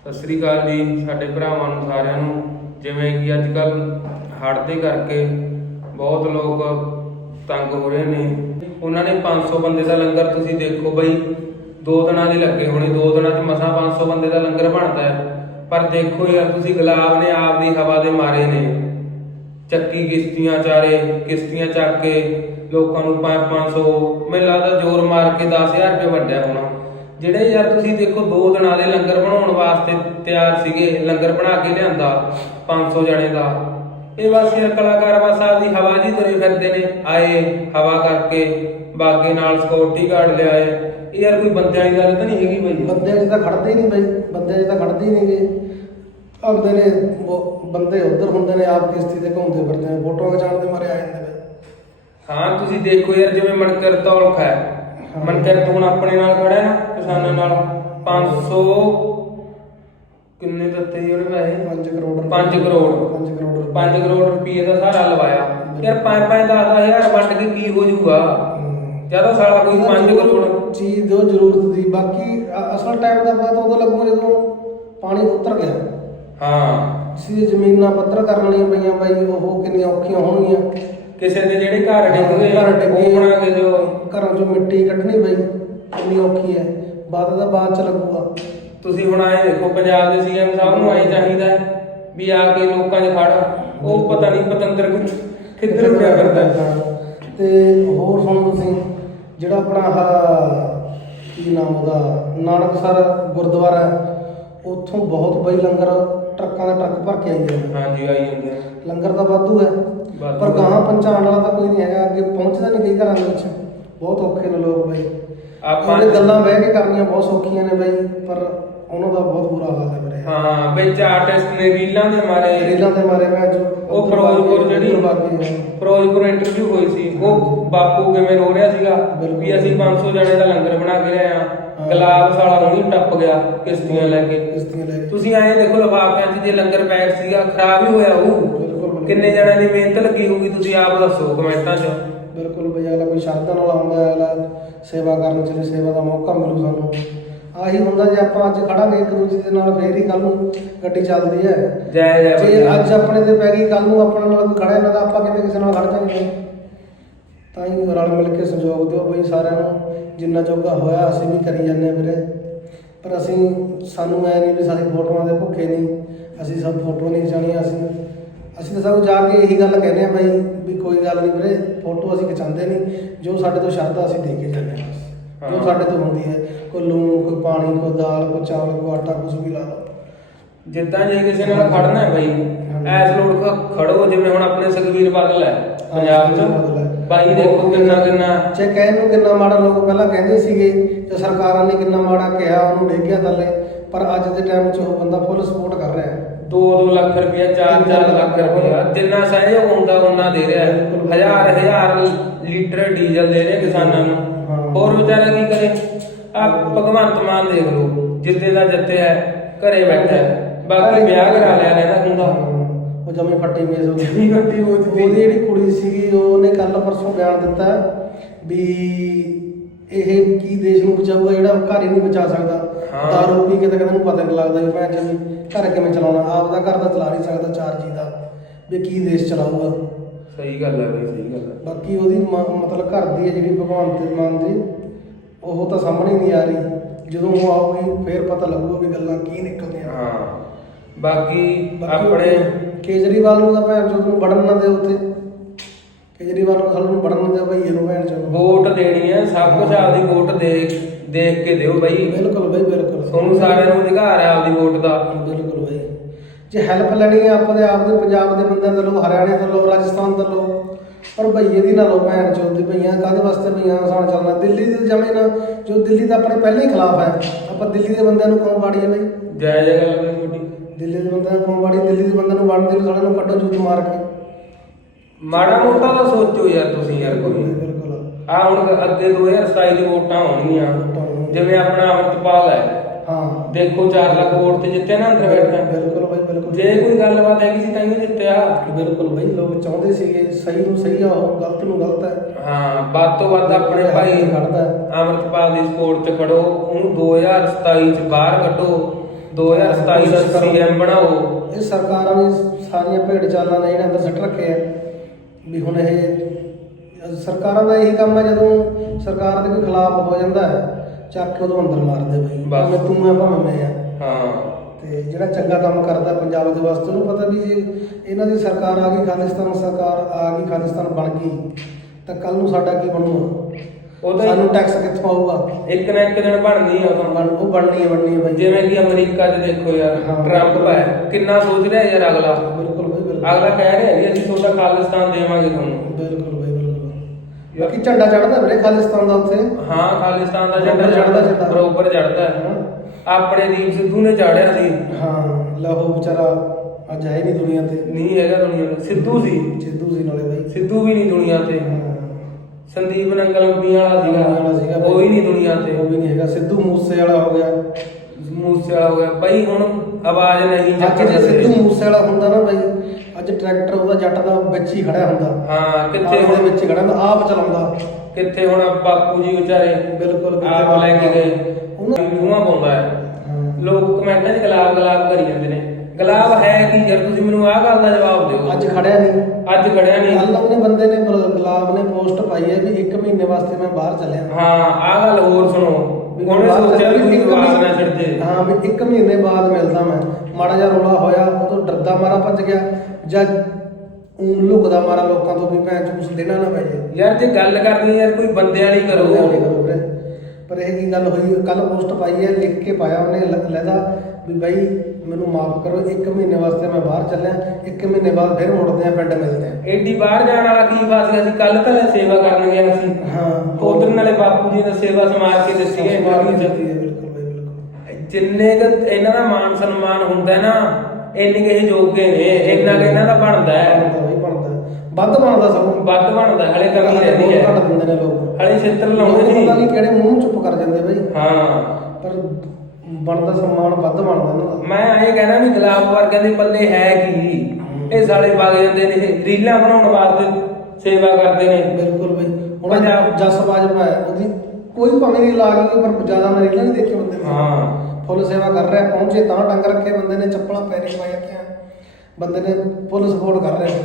ਸਤਿ ਸ੍ਰੀ ਅਕਾਲ ਜੀ ਸਾਡੇ ਭਰਾਵਾਂ ਨੂੰ ਸਾਰਿਆਂ ਨੂੰ। ਜਿਵੇਂ ਕਿ ਅੱਜ ਕੱਲ ਹੜ੍ਹ ਦੇ ਕਰਕੇ ਬਹੁਤ ਲੋਕ ਤੰਗ ਹੋ ਰਹੇ ਨੇ। ਉਹਨਾਂ ਨੇ 500 ਬੰਦੇ ਦਾ ਲੰਗਰ ਤੁਸੀਂ ਦੇਖੋ ਬਈ, ਦੋ ਦਿਨਾਂ ਦੇ ਲੱਗੇ ਹੋਣੇ, ਦੋ ਦਿਨਾਂ 'ਚ ਮਸਾਂ 500 ਬੰਦੇ ਦਾ ਲੰਗਰ ਬਣਦਾ ਹੈ। ਪਰ ਦੇਖੋ ਯਾਰ, ਤੁਸੀਂ ਗੁਲਾਬ ਨੇ ਆਪ ਦੀ ਹਵਾ ਦੇ ਮਾਰੇ ਨੇ। ਚੱਕੀ ਕਿਸ਼ਤੀਆਂ ਚਾਰੇ, ਕਿਸ਼ਤੀਆਂ ਚੱਕ ਕੇ ਲੋਕਾਂ ਨੂੰ 5-500 ਮੈਨੂੰ ਲੱਗਦਾ ਜ਼ੋਰ ਮਾਰ ਕੇ 10000 ਰੁਪਏ ਵੰਡਿਆ ਹੋਣਾ। ਜਿਹੜੇ ਯਾਰ ਤੁਸੀਂ ਦੇਖੋ ਦੋ ਦਿਨਾਂ ਦੇ ਲੰਗਰ ਬਣਾਉਣ ਵਾਸਤੇ ਤਿਆਰ ਸੀਗੇ ਲੰਗਰ ਬਣਾ ਕੇ ਲਿਆਂਦਾ 500 ਜਣੇ ਦਾ। ਇਹ ਬਸ ਯਾਰ ਕਲਾਕਾਰ ਬਸ ਆਪਦੀ ਹਵਾ ਜੀ ਤੁਰੇ ਫਿਰਦੇ ਨੇ ਆਏ ਹਵਾ ਕਰਕੇ ਬਾਗੇ ਨਾਲ ਸਿਕਿਉਰਟੀ ਗਾਰਡ ਲਿਆਏ ਇਹ ਯਾਰ ਕੋਈ ਬੰਦਿਆਂ ਦੀ ਗੱਲ ਤਾਂ ਨਹੀਂ ਹੈਗੀ ਬਈ। ਬੰਦੇ ਅਜੇ ਤਾਂ ਖੜਦੇ ਹੀ ਨਹੀਂ ਬਈ ਬੰਦੇ ਅਜੇ ਤਾਂ ਖੜਦੇ ਹੀ ਨਹੀਂਗੇ। ਆਉਂਦੇ ਨੇ ਉਹ ਬੰਦੇ ਉਧਰ ਹੁੰਦੇ ਨੇ ਆਪ ਕਿਸ਼ਤੀ ਤੇ ਘੁੰਮਦੇ ਫਿਰਦੇ ਨੇ ਫੋਟੋਆਂ ਖਿਚਾਉਣ ਦੇ ਮਾਰੇ ਆ ਜਾਂਦੇ ਨੇ। ਹਾਂ ਤੁਸੀਂ ਦੇਖੋ ਯਾਰ ਜਿਵੇਂ ਮਨਕਰ ਤੌਲਖ ਹੈ। ਮਨਕਰ ਤੋਂ ਆਪਣੇ ਨਾਲ ਖੜਾ ਹੈ ਨਾ। ਕਿਸਾਨਾਂ ਨਾਲ 500 ਕਿੰਨੇ ਦਿੱਤੇ ਜੀ ਉਹਨੇ ਪੈਸੇ? 5 ਕਰੋੜ 5 ਕਰੋੜ। 5 ਕਰੋੜ ਰੁਪਏ। 5 ਕਰੋੜ ਰੁਪਏ ਦਾ ਸਾਰਾ ਲਵਾਇਆ। ਯਾਰ 5 5 10 ਹਜ਼ਾਰ ਵੰਡ ਕੇ ਕੀ ਹੋ ਜਾਊਗਾ। ਜ਼ਿਆਦਾ ਸਾਲਾ ਕੋਈ 5 ਕਰੋੜ ਚੀਜ਼ ਦਿਓ ਜ਼ਰੂਰਤ ਦੀ ਬਾਕੀ ਅਸਲ ਟਾਈਮ ਦਾ ਪਤਾ ਉਦੋਂ ਲੱਗੂ ਜਦੋਂ ਪਾਣੀ ਉਤਰ ਗਿਆ। ਹਾਂ। ਸੀ ਜ਼ਮੀਨਾਂ ਪੱਧਰ ਕਰਨ ਵਾਲੀਆਂ ਪਈਆਂ ਬਾਈ ਉਹ ਕਿੰਨੀਆਂ ਔਖੀਆਂ ਹੋਣਗੀਆਂ। ਕਿਸੇ ਦੇ ਜਿਹੜੇ ਘਰ ਡਿੱਗੇ ਘਰ ਡਿੱਗੇ ਉਹ ਬਣਾ ਕੇ ਜੋ ਘਰਾਂ ਚੋਂ ਮਿੱਟੀ ਕੱਢਣੀ ਬਈ ਕਿੰਨੀ ਔਖੀ ਹੈ। ਬਾਅਦ ਦਾ ਬਾਅਦ ਚ ਲੱਗੂਗਾ। ਤੁਸੀਂ ਹੁਣ ਆਏ ਦੇਖੋ ਪੰਜਾਬ ਦੇ ਸੀਐਮ ਸਾਹਿਬ ਨੂੰ ਆਏ ਚਾਹੀਦਾ ਹੈ ਵੀ ਆ ਕੇ ਲੋਕਾਂ 'ਚ ਖੜ। ਉਹ ਪਤਾ ਨਹੀਂ ਪਤੰਦਰ ਕਿੱਧਰ ਪਿਆ ਕਰਦਾ ਹੈ। ਤੇ ਹੋਰ ਸੁਣੋ ਤੁਸੀਂ ਜਿਹੜਾ ਆਪਣਾ ਆਹ ਕੀ ਨਾਮ ਉਹਦਾ ਨਾਨਕਸਰ ਗੁਰਦੁਆਰਾ ਹੈ, ਉੱਥੋਂ ਬਹੁਤ ਬਈ ਲੰਗਰ ਟਰੱਕਾਂ ਦੇ ਟਰੱਕ ਭਰ ਕੇ ਆਈ ਜਾਂਦੇ ਹਾਂਜੀ ਆਈ ਜਾਂਦੇ ਆ। ਲੰਗਰ ਤਾਂ ਵਾਧੂ ਹੈ ਵਾਧੂ ਪਰ ਹੈ। ਗਾਹਾਂ ਪਹੁੰਚਾਉਣ ਵਾਲਾ ਤਾਂ ਕੋਈ ਨਹੀਂ ਹੈਗਾ ਅੱਗੇ ਪਹੁੰਚਦਾ ਨਹੀਂ ਕਈ ਘਰਾਂ ਦੇ ਵਿੱਚ। ਬਹੁਤ ਔਖੇ ਨੇ ਲੋਕ ਬਈ। ਆਪਾਂ- ਗੱਲਾਂ ਬਹਿ ਕੇ ਕਰਨੀਆਂ ਬਹੁਤ ਸੌਖੀਆਂ ਨੇ ਬਈ ਪਰ ਉਹਨਾਂ ਦਾ ਬਹੁਤ ਬੁਰਾ ਹਾਲ ਹੈ ਵੀਰੇ ਹਾਂ ਵਿੱਚ ਆਰਟਿਸਟ ਨੇ ਰੀਲਾਂ ਦੇ ਮਾਰੇ। ਰੀਲਾਂ ਦੇ ਮਾਰੇ ਮੈਂ ਜੋ ਉਹ ਫਿਰੋਜ਼ਪੁਰ ਜਿਹੜੀ ਫਿਰੋਜ਼ਪੁਰ ਇੰਟਰਵਿਊ ਹੋਈ ਸੀ ਉਹ ਬਾਪੂ ਕਿਵੇਂ ਰੋ ਰਿਹਾ ਸੀਗਾ? ਵੀ ਅਸੀਂ 500 ਜਣੇ ਦਾ ਲੰਗਰ ਬਣਾ ਕੇ ਲਿਆਏ ਆ। ਗਲਾਬ ਸਾਲਾ ਹੁਣੀ ਟੱਪ ਗਿਆ ਕਿਸ਼ਤੀਆਂ ਲੈ ਕੇ। ਕਿਸ਼ਤੀਆਂ ਲੈ ਕੇ। ਤੁਸੀਂ ਆਏ ਦੇਖੋ ਲਫਾਫਿਆਂ 'ਚ ਜੇ ਲੰਗਰ ਪੈਕ ਸੀਗਾ ਖਰਾਬ ਹੀ ਹੋਇਆ ਉਹ ਕਿੰਨੇ ਜਣਿਆਂ ਦੀ ਮਿਹਨਤ ਲੱਗੀ ਹੋਊਗੀ ਤੁਸੀਂ ਆਪ ਦੱਸੋ ਕਮੈਂਟਾਂ 'ਚ। ਬਿਲਕੁਲ ਬਈ ਅਗਲਾ ਕੋਈ ਸ਼ਰਧਾ ਨਾਲ ਆਉਂਦਾ ਅਗਲਾ ਸੇਵਾ ਕਰਨ ਚ ਸੇਵਾ ਦਾ ਮੌਕਾ ਮਿਲੂ ਸਾਨੂੰ। ਆਹੀ ਹੁੰਦਾ ਜੇ ਆਪਾਂ ਅੱਜ ਖੜਾਂਗੇ ਇੱਕ ਦੂਜੇ ਦੇ ਨਾਲ ਫੇਰ ਹੀ ਕੱਲ ਨੂੰ ਗੱਡੀ ਚੱਲਦੀ ਹੈ। ਜੈ ਜੈ ਜੇ। ਅੱਜ ਆਪਣੇ ਤੇ ਪੈ ਗਈ ਕੱਲ ਨੂੰ ਆਪਣੇ ਨਾਲ ਕੋਈ ਖੜਾ ਨਾ ਤਾਂ ਆਪਾਂ ਕਿਵੇਂ ਕਿਸੇ ਨਾਲ ਖੜ ਜਾਵਾਂਗੇ। ਤਾਂ ਹੀ ਰਲ ਮਿਲ ਕੇ ਸਹਿਯੋਗ ਦਿਓ ਬਈ ਸਾਰਿਆਂ ਨੂੰ ਜਿੰਨਾ ਜੋਗਾ ਹੋਇਆ ਅਸੀਂ ਵੀ ਕਰੀ ਜਾਂਦੇ ਹਾਂ ਵੀਰੇ। ਪਰ ਅਸੀਂ ਸਾਨੂੰ ਐ ਨਹੀਂ ਵੀ ਅਸੀਂ ਫੋਟੋਆਂ ਦੇ ਭੁੱਖੇ ਨਹੀਂ ਅਸੀਂ ਸਭ ਫੋਟੋ ਨਹੀਂ ਖਿਚਾਉਣੀਆਂ ਅਸੀਂ। ਅਸੀਂ ਤਾਂ ਸਭ ਜਾ ਕੇ ਇਹੀ ਗੱਲ ਕਹਿੰਦੇ ਆ ਬਈ ਵੀ ਕੋਈ ਗੱਲ ਨਹੀਂ ਵੀਰੇ ਫੋਟੋ ਅਸੀਂ ਖਿਚਾਉਂਦੇ ਨਹੀਂ। ਜੋ ਸਾਡੇ ਤੋਂ ਸ਼ਰਧਾ ਅਸੀਂ ਦੇ ਕੇ ਜਾਂਦੇ ਹਾਂ ਜੋ। ਸਾਡੇ ਤੋਂ ਹੁੰਦੀ ਹੈ ਕੋਈ ਲੂਣ ਕੋਈ ਪਾਣੀ ਕੋਈ ਦਾਲ ਕੋਈ ਚਾਵਲ ਕੋਈ ਆਟਾ ਕੁਝ ਵੀ ਲਾ ਲਓ। ਜਿੱਦਾਂ ਜੇ ਕਿਸੇ ਨਾਲ ਖੜਨਾ ਹੈ ਬਈ ਐਸ ਲੋੜ ਖੜੋ ਜਿਵੇਂ ਹੁਣ ਆਪਣੇ ਸੁਖਵੀਰ ਬਾਦਲ ਹੈ ਪੰਜਾਬ। 'ਚ। ਬਾਈ ਦੇਖੋ ਕਿੰਨਾ ਕਿੰਨਾ ਜੇ ਕਹਿਣ ਨੂੰ ਕਿੰਨਾ ਮਾੜਾ ਲੋਕ ਪਹਿਲਾਂ ਕਹਿੰਦੇ ਸੀਗੇ ਤੇ ਸਰਕਾਰਾਂ ਨੇ ਕਿੰਨਾ ਮਾੜਾ ਕਿਹਾ ਉਹਨੂੰ ਡੇਗਿਆ ਥੱਲੇ। ਪਰ ਅੱਜ ਦੇ ਟਾਈਮ 'ਚ ਉਹ ਬੰਦਾ ਫੁੱਲ ਸਪੋਰਟ ਕਰ ਰਿਹਾ ਹੈ। 2-2 ਲੱਖ ਰੁਪਇਆ 4-4 ਲੱਖ ਰੁਪਇਆ। ਜਿੰਨਾ ਸਹਿਯੋਗ ਹੁੰਦਾ ਉਹਨਾਂ ਦੇ ਰਿਹਾ। ਹਜ਼ਾਰ ਹਜ਼ਾਰ ਲੀਟਰ ਡੀਜ਼ਲ ਦੇ ਰਹੇ ਕਿਸਾਨਾਂ ਨੂੰ। ਹੋਰ ਵਿਚਾਰਾ ਕੀ ਕਰੇ? ਆ ਭਗਵੰਤ ਮਾਨ ਦੇਖ ਲਓ ਜਿੱਦੇ ਦਾ ਜਿੱਤੇ ਹੈ ਘਰੇ ਬੈਠਾ ਹੈ। ਬਾਕੀ ਵਿਆਹ ਕਰਾ ਲਿਆ ਰਹਿੰਦਾ ਹੁੰਦਾ। ਉਹ ਜਮੇ ਫੱਟੀ ਮੇਜ਼ ਹੋ ਗਈ। ਫੱਟੀ ਹੋ ਗਈ। ਉਹਦੀ ਜਿਹੜੀ ਕੁੜੀ ਸੀਗੀ ਉਹਨੇ ਕੱਲ ਪਰਸੋਂ ਬਿਆਨ ਦਿੱਤਾ ਵੀ ਇਹ ਕੀ ਦੇਸ਼ ਨੂੰ ਬਚਾਊਗਾ ਜਿਹੜਾ ਘਰ ਹੀ ਨਹੀਂ ਬਚਾ ਸਕਦਾ। ਹਾਂ। ਦਾਰੂ ਪੀ ਕੇ ਤਾਂ ਕਹਿੰਦੇ ਨੂੰ ਪਤਾ ਨਹੀਂ ਲੱਗਦਾ ਵੀ ਭੈਣ ਜੀ ਘਰ ਕਿਵੇਂ ਚਲਾਉਣਾ ਆਪ ਦਾ ਘਰ ਦਾ ਚਲਾ ਨਹੀਂ ਸਕਦਾ ਚਾਰ ਜੀ ਦਾ ਵੀ ਕੀ ਦੇਸ਼ ਚਲਾਊਗਾ। ਸਹੀ ਗੱਲ ਹੈ ਬਈ ਸਹੀ ਗੱਲ ਹੈ। ਬਾਕੀ ਉਹਦੀ ਮ- ਮਤਲਬ ਘਰ ਦੀ ਹੈ ਜਿਹੜੀ ਭਗਵਾਨ ਤੇ ਮਾਨ ਦੀ ਉਹ ਤਾਂ ਸਾਹਮਣੇ ਨਹੀਂ ਆ ਰਹੀ। ਜਦੋਂ ਉਹ ਆਊਗੀ ਫੇਰ ਪਤਾ ਲੱਗੂਗਾ ਵੀ ਗੱਲਾਂ ਕੀ ਨਿਕਲਦੀਆਂ। ਹਾਂ। ਬਾਕੀ ਬਾਕੀ ਆਪਣੇ ਕੇਜਰੀਵਾਲ ਨੂੰ ਤਾਂ ਭੈਣ ਚੋਦ ਨੂੰ ਵੜਨ ਨਾ ਦਿਓ ਉੱਥੇ ਕੇਜਰੀਵਾਲ ਨੂੰ ਸਾਨੂੰ ਨੂੰ ਵੜਨ ਨਾ ਦਿਓ ਭਈ ਇਹਨੂੰ ਭੈਣ ਚੋਦ ਵੋਟ ਦੇਣੀ ਹੈ ਸਭ ਕੁਝ ਆਪਦੀ ਵੋਟ ਦੇਖ ਦੇਖ ਕੇ ਦਿਓ ਬਈ। ਬਿਲਕੁਲ ਬਈ ਬਿਲਕੁਲ। ਤੁਹਾਨੂੰ ਸਾਰਿਆਂ ਨੂੰ ਅਧਿਕਾਰ ਹੈ ਆਪਦੀ ਵੋਟ ਦਾ। ਬਿਲਕੁਲ ਬਈ। ਜੇ ਹੈਲਪ ਲੈਣੀ ਹੈ ਆਪਾਂ ਦੇ ਆਪ ਦੇ ਪੰਜਾਬ ਦੇ ਬੰਦਿਆਂ ਤੋਂ ਲਓ ਹਰਿਆਣੇ ਤੋਂ ਲਓ ਰਾਜਸਥਾਨ ਤੋਂ ਲਓ ਪਰ ਭਈਏ ਦੀ ਨਾ ਲਓ ਭੈਣ ਚੋਦ ਦੀ ਭਈਆਂ ਕਾਹਦੇ ਵਾਸਤੇ ਭਈਆਂ ਸਾਨ ਚੱਲਣਾ? ਦਿੱਲੀ ਦੇ ਜਮੇ ਨਾ ਜੋ ਦਿੱਲੀ ਦਾ ਆਪਣੇ ਪਹਿਲਾਂ ਹੀ ਖਿਲਾਫ ਹੈ ਆਪਾਂ ਦਿੱਲੀ ਦੇ ਬੰਦਿਆਂ ਨੂੰ ਕਿਉਂ ਬਾੜੀਏ ਬਈ? ਜੈ ਜੈ ਗੱਲ ਬਈ ਤੁਹਾਡੀ ਦਿੱਲੀ ਦੇ ਬੰਦਿਆਂ ਨੂੰ ਕਿਉਂ ਬਾੜੀ ਦਿੱਲੀ ਦੇ ਬੰਦਿਆਂ ਨੂੰ ਵੜਨ ਦੇ ਸਾਰਿਆਂ ਨੂੰ ਕੱਢੋ ਜੂਤ ਮਾਰ ਕੇ। ਮਾੜਾ ਮੋਟਾ ਤਾਂ ਸੋਚੋ ਯਾਰ ਤੁਸੀਂ ਯਾਰ ਕੋਈ। ਬਿਲਕੁਲ। ਆ ਹੁਣ ਅੱਗੇ 2027 ਦੀ ਵੋਟਾਂ ਹੋਣਗੀਆਂ। ਜਿਵੇਂ ਆਪਣਾ ਅਮਰਤਪਾਲ ਹੈ। ਹਾਂ। ਦੇਖੋ 4 ਲੱਖ ਵੋਟ ਤੇ ਜਿੱਤੇ ਨਾ ਅੰਦਰ ਬੈਠਾ। ਬਿਲਕੁਲ ਬਈ ਬਿਲਕੁਲ। ਜੇ ਕੋਈ ਗੱਲਬਾਤ ਹੈਗੀ ਸੀ ਤਾਂ ਹੀ ਜਿੱਤਿਆ। ਬਿਲਕੁਲ ਬਈ ਲੋਕ ਚਾਹੁੰਦੇ ਸੀਗੇ ਸਹੀ ਨੂੰ ਸਹੀ ਆ ਉਹ ਗਲਤ ਨੂੰ ਗਲਤ ਹੈ ਹਾਂ ਵੱਧ ਤੋਂ ਵੱਧ ਆਪਣੇ ਭਾਈ ਖੜਦਾ। ਅਮਰਤਪਾਲ ਦੀ ਸਪੋਰਟ 'ਚ ਖੜੋ। ਉਹਨੂੰ 2027 'ਚ ਬਾਹਰ ਕੱਢੋ। 2027 ਦਾ ਸੀਐਮ ਬਣਾਓ। ਇਹ ਸਰਕਾਰਾਂ ਵੀ ਸਾਰੀਆਂ ਭੇਡ ਚਾਲਾਂ ਨੇ ਜਿਹੜੇ ਅੰਦਰ ਸੱਟ ਰੱਖੇ ਆ। ਵੀ ਹੁਣ ਇਹ ਸਰਕਾਰਾਂ ਦਾ ਇਹੀ ਕੰਮ ਹੈ ਜਦੋਂ ਸਰਕਾਰ ਦੇ ਕੋਈ ਖਿਲਾਫ ਹੋ ਜਾਂਦਾ ਹੈ। ਚੱਕ ਕੇ ਉਦੋਂ ਅੰਦਰ ਮਾਰਦੇ ਬਈ। ਬਸ। ਭਾਵੇਂ ਤੂੰ ਆ ਭਾਵੇਂ ਮੈਂ ਆ। ਹਾਂ। ਤੇ ਜਿਹੜਾ ਚੰਗਾ ਕੰਮ ਕਰਦਾ ਪੰਜਾਬ ਦੇ ਵਾਸਤੇ ਉਹਨੂੰ ਪਤਾ ਵੀ ਜੇ ਇਹਨਾਂ ਦੀ ਸਰਕਾਰ ਆ ਗਈ ਖਾਲਿਸਤਾਨ ਸਰਕਾਰ ਆ ਗਈ ਖਾਲਿਸਤਾਨ ਬਣ ਗਈ ਤਾਂ ਕੱਲ ਨੂੰ ਸਾਡਾ ਕੀ ਬਣੂਗਾ? ਉਹਦਾ ਹੀ- ਸਾਨੂੰ ਟੈਕਸ ਕਿੱਥੋਂ ਆਊਗਾ? ਇੱਕ ਨਾ ਇੱਕ ਦਿਨ ਬਣਨੀ ਆ ਉਹ ਬਣ- ਉਹ ਬਣਨੀ ਹੈ ਬਣਨੀ ਹੈ ਬਈ। ਜਿਵੇਂ ਕਿ ਅਮਰੀਕਾ 'ਚ ਦੇਖੋ ਯਾਰ ਹਾਂ। ਟਰੰਪ ਹੈ। ਕਿੰਨਾ ਸੋਚ ਰਿਹਾ ਯਾਰ ਅਗਲਾ? ਬਿਲਕੁਲ ਬਈ ਬਿਲਕੁਲ। ਅਗਲਾ ਕਹਿ ਰਿਹਾ ਵੀ ਅਸੀਂ ਤੁਹਾਡਾ ਖਾਲਿਸਤਾਨ ਦੇਵਾਂਗੇ ਤੁਹਾਨੂੰ। ਬਿਲਕੁਲ। ਬਾਕੀ ਝੰਡਾ ਚੜਦਾ ਵੀਰੇ ਖਾਲਿਸਤਾਨ ਦਾ ਉੱਥੇ। ਹਾਂ ਖਾਲਿਸਤਾਨ ਦਾ ਝੰਡਾ ਚੜਦਾ। ਬਰੋਬਰ ਚੜਦਾ ਹਾਂ। ਆਪਣੇ ਦੀਪ ਸਿੱਧੂ ਨੇ ਚਾੜਿਆ ਸੀ। ਹਾਂ ਲਾਹੋ ਵਿਚਾਰਾ ਅੱਜ ਹੈ ਨਹੀਂ ਦੁਨੀਆ ਤੇ। ਨਹੀਂ ਹੈਗਾ ਦੁਨੀਆ ਤੇ। ਸਿੱਧੂ ਸੀ। ਸਿੱਧੂ ਸੀ ਨਾਲੇ ਬਾਈ। ਸਿੱਧੂ ਵੀ ਨਹੀਂ ਦੁਨੀਆ ਤੇ। ਸੰਦੀਪ ਨੰਗਲ ਪੀਆਂ ਵਾਲਾ ਵਾਲਾ ਸੀਗਾ। ਉਹ ਹੀ ਨਹੀਂ ਦੁਨੀਆ ਤੇ। ਉਹ ਵੀ ਨਹੀਂ ਹੈਗਾ। ਸਿੱਧੂ ਮੂਸੇ ਵਾਲਾ ਹੋ ਗਿਆ। ਮੂਸੇ ਵਾਲਾ ਹੋ ਗਿਆ। ਬਈ ਹੁਣ ਆਵਾਜ਼ ਨਹੀਂ ਚੱਕਣ ਜੇ। ਸਿੱਧੂ ਮੂਸੇ ਵਾਲਾ ਹੁੰਦਾ ਨਾ ਬਾਈ ਅੱਜ ਟਰੈਕਟਰ ਉਹਦਾ ਜੱਟ ਦਾ ਵਿੱਚ ਹੀ ਖੜਿਆ ਹੁੰਦਾ। ਹਾਂ ਕਿੱਥੇ ਉਹਦੇ ਹੁਣ? ਵਿੱਚ ਹੀ ਖੜਾ ਹੁੰਦਾ ਆਪ ਚਲਾਉਂਦਾ। ਕਿੱਥੇ ਹੁਣ ਬਾਪੂ ਜੀ ਵਿਚਾਰੇ ਬਿਲਕੁਲ ਆਪ ਲੈ ਕੇ ਗਏ। ਉਹਨਾਂ- ਧੂਆਂ ਪਾਉਂਦਾ ਹੈ। ਲੋਕ ਕਮੈਂਟਾਂ 'ਚ ਗਲਾਬ ਗਲਾਬ ਕਰੀ ਜਾਂਦੇ ਨੇ। ਗਲਾਬ ਹੈ ਕੀ ਯਾਰ ਤੁਸੀਂ ਮੈਨੂੰ ਆਹ ਗੱਲ ਦਾ ਜਵਾਬ ਦਿਓ। ਅੱਜ ਖੜਿਆ ਨਹੀਂ। ਅੱਜ ਖੜਿਆ ਨਹੀਂ। ਕੱਲ ਉਹਨੇ ਬੰਦੇ ਨੇ ਗੁਲਾਬ ਨੇ ਪੋਸਟ ਪਾਈ ਹੈ ਵੀ 1 ਮਹੀਨੇ ਵਾਸਤੇ ਮੈਂ ਬਾਹਰ ਚੱਲਿਆ। ਹਾਂ ਆਹ ਗੱਲ ਹੋਰ ਸੁਣੋ। ਵੀ ਉਹਨੇ ਬਾਹਰ ਸੋਚਿਆ ਵੀ ਚੱਲਿਆ, ਇੱਕ ਆਵਾਜ਼ ਨਾ ਮਹੀਨੇ- ਛੱਡ ਜੇ ਹਾਂ ਵੀ 1 ਮਹੀਨੇ ਬਾਅਦ ਮਿਲਦਾ ਮੈਂ। ਮਾੜਾ ਜਿਹਾ ਰੋਲਾ ਹੋਇਆ ਉਦੋਂ ਡਰਦਾ ਮਾਰਾ ਭੱਜ ਗਿਆ। ਜਦ ਊਂ ਲੁਕਦਾ ਮਾਰਾ ਲੋਕਾਂ ਤੋਂ ਵੀ ਭੈਣ ਚ ਕੁਛ ਦੇਣਾ ਨਾ ਪੈ ਜੇ। ਯਾਰ ਜੇ ਗੱਲ ਕਰਨੀ ਯਾਰ ਕੋਈ ਬੰਦੇ ਵਾਲੀ ਕਰੋ। ਪਰ ਇਹ ਕੀ ਗੱਲ ਹੋਈ ਕੱਲ ਪੋਸਟ ਪਾਈ ਹੈ ਲਿਖ ਕੇ ਪਾਇਆ ਉਹਨੇ ਲ- ਲਹਿਦਾ ਵੀ ਬਾਈ ਮੈਨੂੰ ਮਾਫ ਕਰੋ 1 ਮਹੀਨੇ ਵਾਸਤੇ ਮੈਂ ਬਾਹਰ ਚੱਲਿਆ 1 ਮਹੀਨੇ ਬਾਅਦ ਫਿਰ ਮੁੜਦੇ ਆ ਪਿੰਡ ਮਿਲਦੇ ਆ। ਏਡੀ ਬਾਹਰ ਜਾਣ ਵਾਲਾ ਕੀ ਫਸ ਗਿਆ ਸੀ? ਕੱਲ ਤਾਂ ਸੇਵਾ ਕਰਨ ਗਿਆ ਸੀ। ਹਾਂ ਉਧਰ ਨਾਲੇ ਬਾਪੂ ਜੀ ਨੇ ਸੇਵਾ ਸਮਾਰ ਕੇ ਦਿੱਤੀ ਹੈ ਬਿਲਕੁਲ ਬਿਲਕੁਲ। ਜਿੰਨੇ ਇਹਨਾਂ ਦਾ ਮਾਨ ਸਨਮਾਨ ਹੁੰਦਾ ਨਾ ਇੰਨੇ ਕੁ ਇਹ ਜੋਗੇ ਨੇ ਇੰਨਾ ਕੁ ਇਹਨਾਂ ਦਾ ਬਣਦਾ ਹੈ। ਬਣਦਾ ਬਣਦਾ। ਵੱਧ ਬਣਦਾ ਸਗੋਂ ਵੱਧ ਬਣਦਾ ਹਲੇ ਕਮੀ ਰਹਿੰਦੀ ਬਹੁਤ ਘੱਟ ਹੈ ਦਿੰਦੇ ਨੇ ਲੋਕ। ਹਲੇ ਛਿੱਤਰ ਲਾਉਂਦੇ ਪਤਾ ਸੀ ਨਹੀਂ ਕਿਹੜੇ ਮੂੰਹ ਨੂੰ ਚੁੱਪ ਕਰ ਜਾਂਦੇ ਬਾਈ। ਹਾਂ। ਪਰ ਬਣਦਾ ਸਨਮਾਨ ਵੱਧ ਬਣਦਾ ਇਹਨਾਂ ਦਾ। ਮੈਂ ਐਂ ਕਹਿਣਾ ਵੀ ਗੁਲਾਬ ਵਰਗਿਆਂ ਦੇ ਪੱਲੇ ਹੈ ਕੀ? ਇਹ ਸਾਲੇ ਵਗ ਜਾਂਦੇ ਨੇ ਰੀਲਾਂ ਬਣਾਉਣ ਵਾਸਤੇ ਸੇਵਾ ਕਰਦੇ ਨੇ। ਬਿਲਕੁਲ ਬਾਈ। ਹੁਣ ਜਸਬਾਜ ਪਾਇਆ ਉਹਦੀ ਕੋਈ ਭਾਵੇਂ ਨਹੀਂ ਲਾ ਗਈ ਪਰ ਜ਼ਿਆਦਾ ਮੈਂ ਰੀਲਾਂ ਨਹੀਂ ਦੇਖੇ ਬੰਦੇ ਹਾਂ। ਫੁੱਲ ਸੇਵਾ ਕਰ ਰਿਹਾ, ਪਹੁੰਚੇ ਤਾਂ ਟੰਗ ਰੱਖੇ ਬੰਦੇ ਨੇ, ਚੱਪਲਾਂ ਪੈਰੇ ਪਾਈਆਂ ਕਿਆ ਬੰਦੇ ਨੇ ਫੁੱਲ ਸਪੋਰਟ ਕਰ ਰਿਹਾ